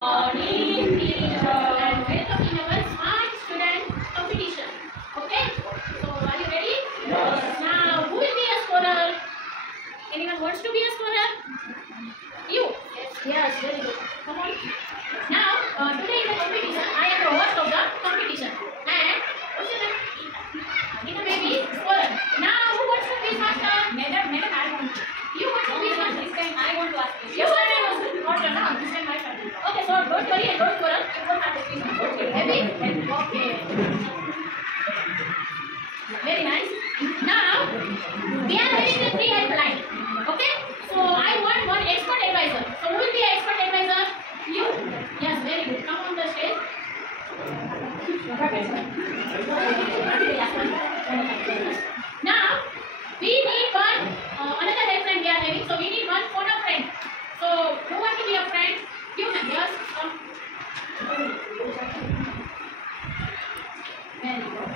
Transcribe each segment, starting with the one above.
Morning, teacher, and welcome in our smart student competition. Okay, so are you ready? Yes. Now, who will be a scholar? Anyone wants to be a scholar? You? Yes, very good. Come on. Now, today in the competition, I am the host of the competition. And what's your name? Gita baby, scholar. Now, who wants to be master? Madam, I want to. You want to be master? This time I want to ask you. Yes, not now. This time my turn. Okay, so don't worry and don't quarrel. You don't have to be master. Okay, ready? Okay. Very nice. Now, we are having the three helpline. Okay? So I want one expert advisor. So who will be expert advisor? You? Yes, very good. Come on the stage. Now, we need one another helpline we are having. So we need one phone a friend. So who want to be a friend? You can. Yes. Very good.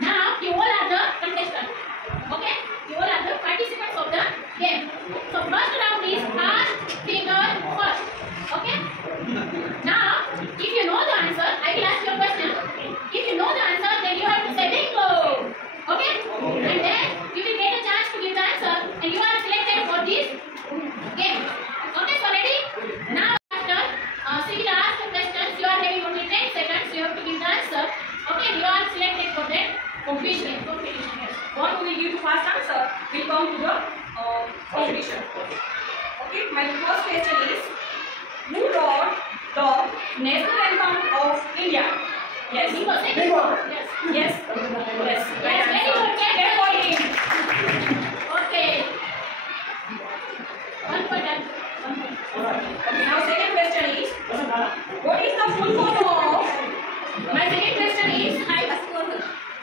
Now you all are the contestants. Okay? You all are the participants of the game. So first round is ask finger first. Okay? Now, if you know the answer, I will ask you a question. If you know the answer, then you have to say bingo. Okay? And then you will get a chance to give the answer, and you are selected for this game. Okay? So ready? Now after we will ask the questions. You are having only 10 seconds. You have to give the answer. Okay? You are selected for that competition. Yes. What will give fast answer will come to the competition. Okay, my first question is, who wrote the national anthem of India? Yes. Bingo. Yes. Yes. Yes. Very good. Get for him. Okay. 1 point. Okay, now second question is, what is the full form of? My second question is,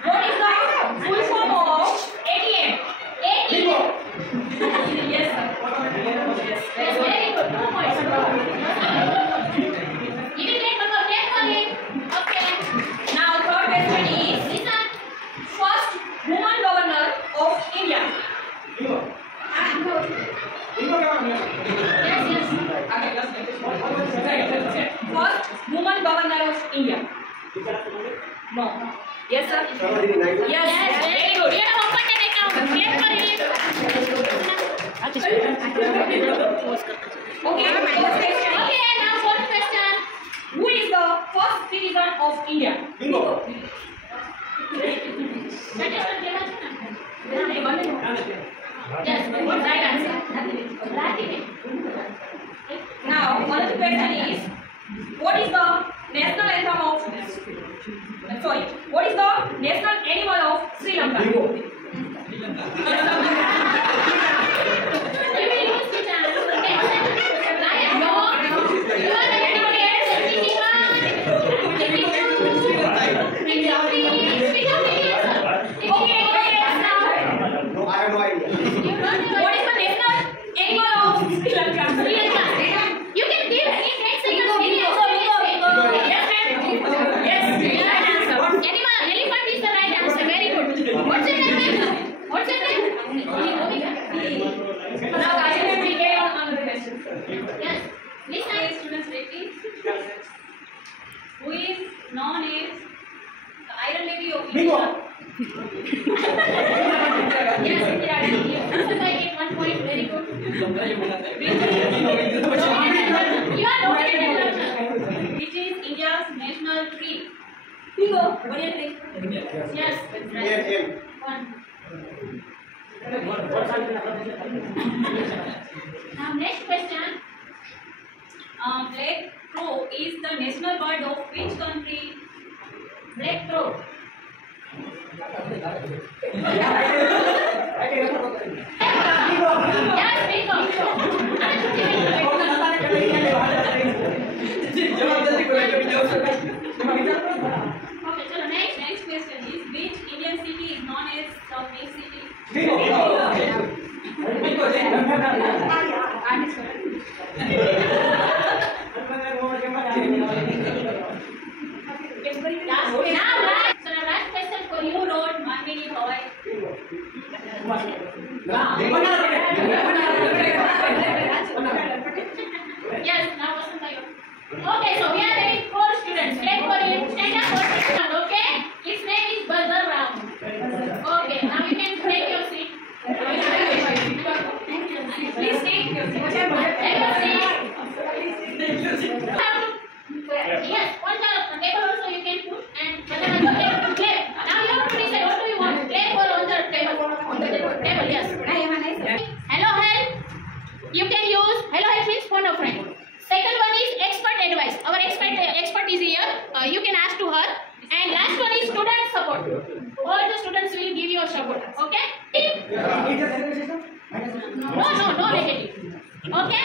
what is the full form of ATM? Bingo. Yes, sir. Yes. Very good. 2 points. You will get 1 more. Get for him. Okay. Now third question is, Listen. first woman governor of India. Yes. First woman governor of India. No. Yes, sir. Yes. Very good. You have opened an account. Get for him. Okay, fourth question. Okay. Now fourth question. Who is the first citizen of India? Contestant give us yes. What right answer? Now, another question is, what is the national anthem of? Sorry, what is the national animal of Sri Lanka? You will use the chance. Okay. I am wrong. You are the What is the national animal of Sri Lanka? You can give any 10 seconds. Yes, right answer. Elephant is the right answer. Very good. What's your name? Now, guys, we will get on another question. Yes. Listen. Students, ready? Who is known as the Iron Lady of India? Yes, Indira Gandhi. Answer by 1 point. Very good. You are located. Which is India's national tree? Bingo. What do you think? Yes. Right. 1. Now next question. Black crow is the national bird of which country? Black crow. Yes, bingo. Okay, so Next question is, which Indian city is known as the Pink City? now last question for you. Who wrote Manmini Bhawai? Yes, now Okay, so we are having 4 students. Clap for him. Stand up for him. Okay? His name is Buzzer Ram. Okay, now you can take your seat. Please take your seat. Have your seat. Yes, on the table also you can put and clap. Now you have to decide what do you want, clap or on the table? On the table, yes. Hello help. You can use hello help means phone a friend. Second one is expert advice. Our expert is here. You can ask to her. And last one is student support. All the students will give you a support. Okay? No negative. Okay?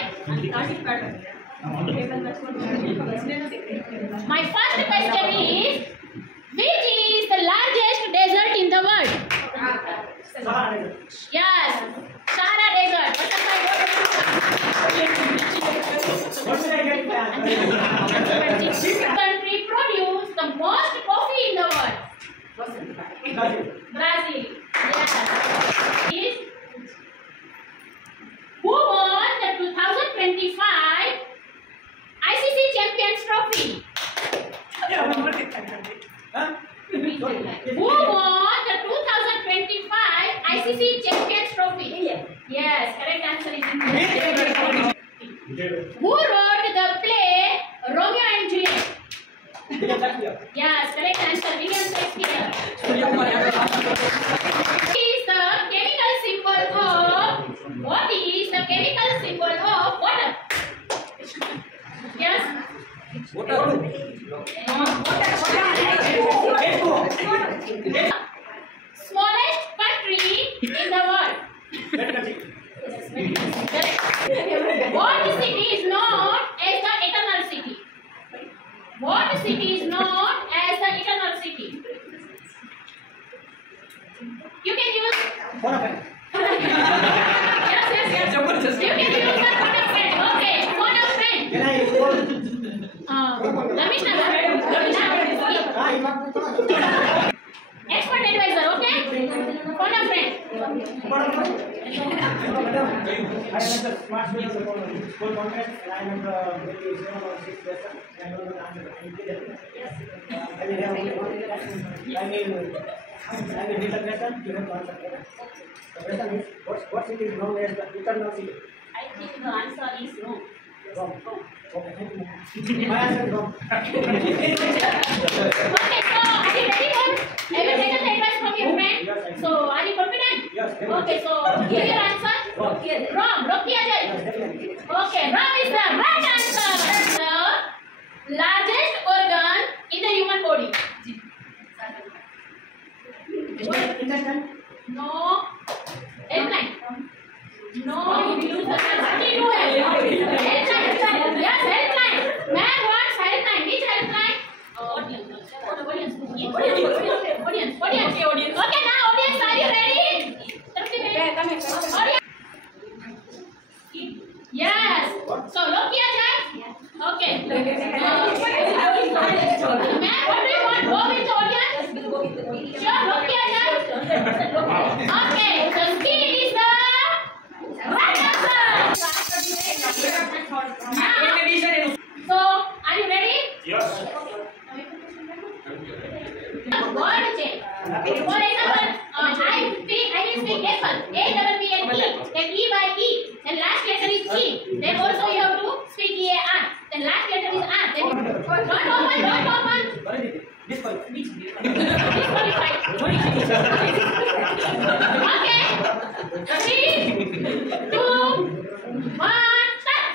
My first question is, which is the largest desert in the world? Yes, Sahara Desert. Country produce the most coffee in the world? Brazil. Yes. Is who won the 2025 ICC Champions Trophy? Who won the 2025 ICC Champions Trophy? Yes, correct answer is who wrote the play Romeo and Juliet? Yes, correct answer William Shakespeare. What is the chemical symbol of water? Yes. Smallest country in the world. What city is known as the Eternal City? What city is known as the Eternal City? You can use. Yes. You can use the phone of friend. Okay, phone of friend. Ramesh Nagar. Expert advisor, okay? Phone of friend. What city is known as the Eternal City? I think the answer is no. Wrong. Okay, thank you. My answer is wrong. Okay, so are you ready for? Have you taken the advice from your friend? So are you confident? Yes. Okay, so give your answer. Wrong. Rokia Jai. Okay, wrong is the right answer. The largest organ in the human body. Intestine? No. Airplane. No, you use the continue. Airplane. Yes, airplane. Man wants airplane. Which airplane? Audience. Okay, now audience, are you ready? Audience. Yes. So look here, Jack. Okay. Man, what do you want? Go with the audience? Sure, look here, Jack. Okay, the ski is the right answer. So, are you ready? Yes. Word change. For example, I will speak apple. A-double-P-L-E. Then E by E. Then last letter is E. Then also you have to speak E-A-R. Then last letter is R. Then don't open. Disqualified. Okay. 3, 2, 1, start.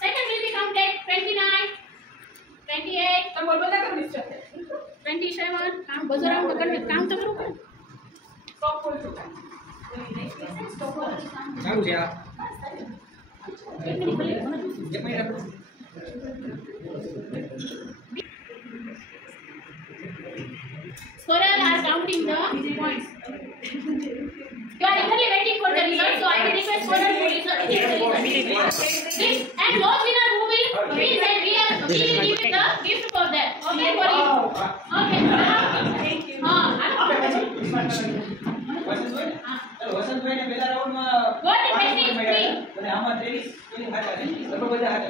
Second will be counted. 29, 28, 27. काम बजरा पकड़ के काम तो करो. चालू है. Scorers are counting the points. You are eagerly waiting for the result, so I will request scorers to give the result. And those winner who will win, then we will give the gift for them. Okay, for you. Okay. Thank you. What is 23? now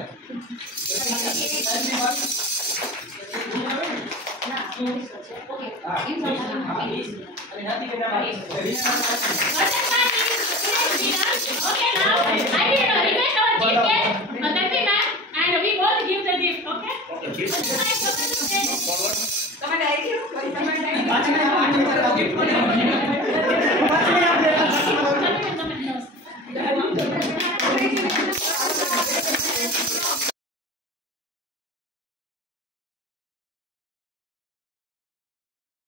I will request our GK, Tanvi ma'am, and we both give the gift. Okay? Come and thank you. Come and thank you. Come and